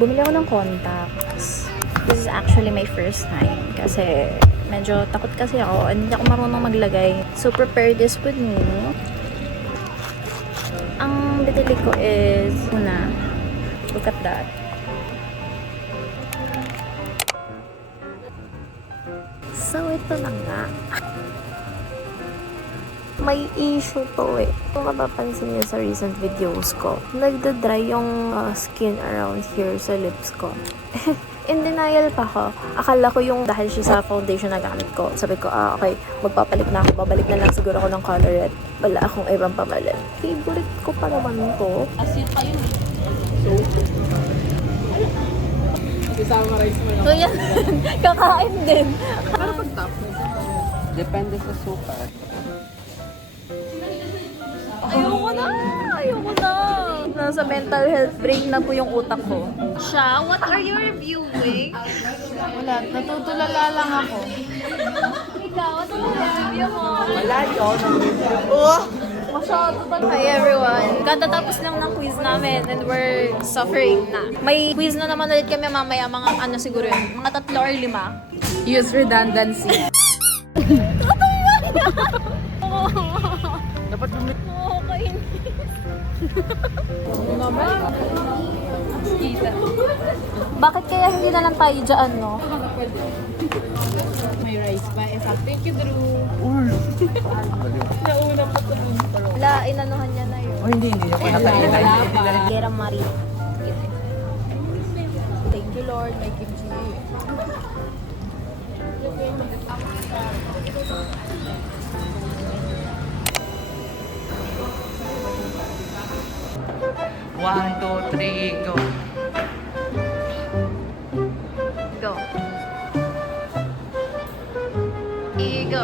Bumili ako ng contacts. This is actually my first time kasi medyo takot kasi ako and hindi ako marunong maglagay. So, prepare this with me. Ang bitili ko is, una, look at that. So, ito na nga. May issue to eh. Kung mapapansin niyo sa recent videos ko, nagda-dry yung skin around here sa lips ko. In denial pa ako. Akala ko yung dahil siya sa foundation na gamit ko. Sabi ko, okay, magpapalit na ako. Babalik na lang siguro ako ng colorette. Wala akong ibang pamalit. Favorite ko pa naman to. Asin pa yun. Summarize mo lang. So yan, kakain din. Pero pag top, depende sa sukat. Ayoko na! Ayoko na! Nasa mental health break na po yung utak ko. Siya, what are you reviewing? Wala, natutulala lang ako. Ikaw, ano review mo? Wala yun. Masyado ba? Hi everyone! Katatapos lang ng quiz namin and we're suffering na. May quiz na naman ulit kami mamaya, mga ano siguro yun, mga 3 or 5. Use redundancy. Dapat bumili. Bakit kaya hindi na lang tayo dyan, no? May rice pa. Thank you, Drew. Wala, inanuhan niya na yun. Oh, hindi. Ako nakalilay. Gera Marie. Thank you, Lord. May kimchi. One, two, three, go. Go. Go.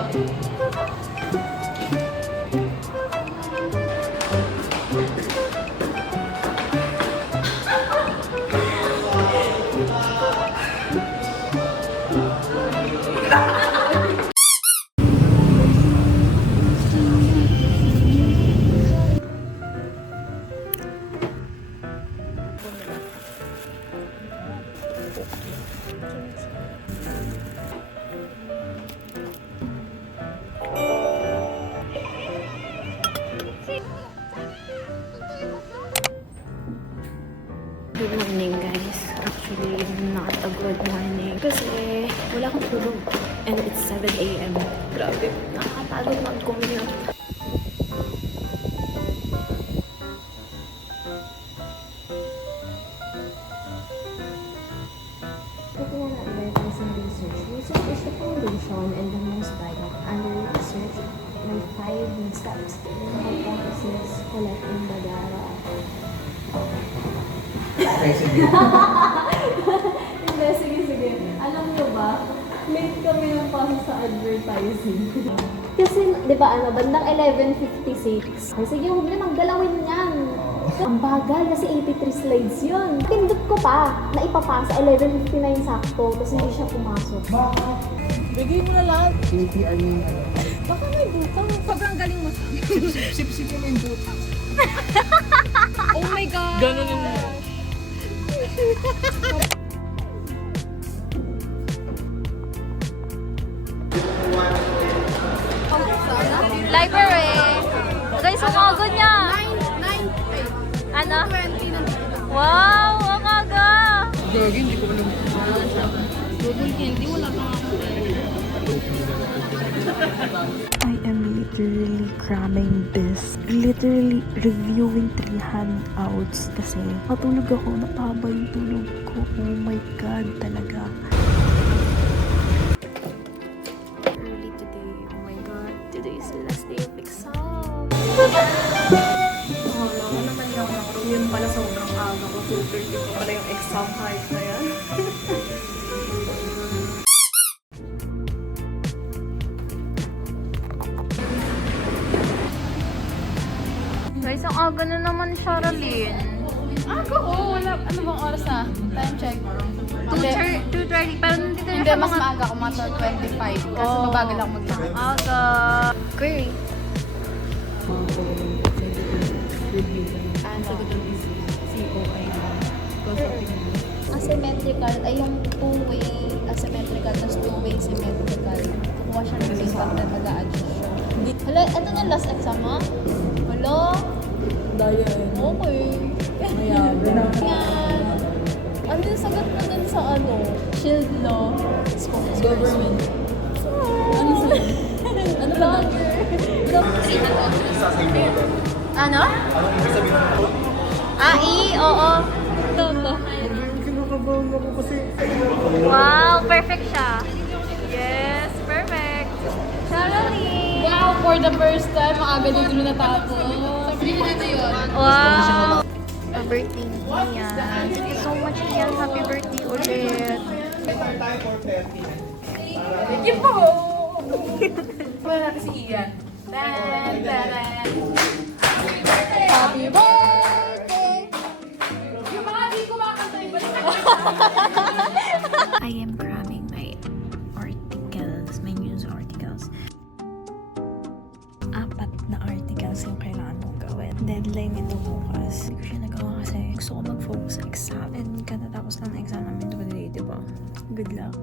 Good morning, guys. Actually, not a good morning. Kasi wala akong tulog. And it's 7 a.m. Grabe. Nakakatagod mag-commute. Looking at advertising research. Research is the foundation and the most vital. Under research, may 5 steps. Hypothesis, collecting the data. Okay, sige. Hindi, sige. Alam nyo ba, late kami ng pasok sa advertising. Kasi, di ba, bandang 11:56. Ay, sige, huwag na nang galawin yan. Ang bagal, kasi 83 slides yun. Pindot ko pa, na ipapasa, 11:59 sakto, tapos hindi siya pumasok. Bigay mo na lahat. Tinipian yung Baka may butang. Sobrang galing mo. sip-sip yung may butang. Oh my God. Ganun yun. Library! Guys, ang aga niya! 9, Ano? 20 na. Wow! Ang aga! Gagi, hindi ko alam. Double candy, wala pa ako. I am literally cramming this. Literally reviewing 3 handouts kasi matulog ako, napahaba yung tulog ko. Oh my God, talaga. Early today. Oh my God, today is the last day of exam. Wala ko naman yun pala sobrang aga ko. 2:30 pa pala yung exam hype na yan. Guys, ang aga na naman, Charlene. Ako, wala. Ano bang oras na? Time check. 2:30, parang nandito na Hindi, siya mas mga... maaga ako, mga 12:25. Kasi mabagal ako mag-time. Aga. Okay. Ang sagot ng COI. symmetrical ay yung two-way asymmetrical tapos two-way symmetrical. Kukuha siya ng result na mag-a-adjust siya. Hala, ano na last exam mo? Hala? Daya yun. Okay. Mayaman. Yan. Ano yung sagot mo dun sa ano? Shield law. Government. Ano sa? Ano ba? Ano? Oo. Toto. Kinakabahan ako kasi. Wow, perfect siya. Yes, perfect. Charlie. Wow, for the first time, maaga din dito natapos. Sabi mo na yun. Wow. Birthday niya. Thank you so much, Ian. Happy birthday ulit. Yung po! Wala natin si Ian. Happy birthday! Yung mga di kumakanta iba I am cramming my articles, my news articles. 4 na articles yung kailangan kong gawin. Deadline nito bukas. Hindi ko siya nagawa kasi gusto ko mag-focus sa exam. And katatapos lang ng exam namin today, diba? Good luck.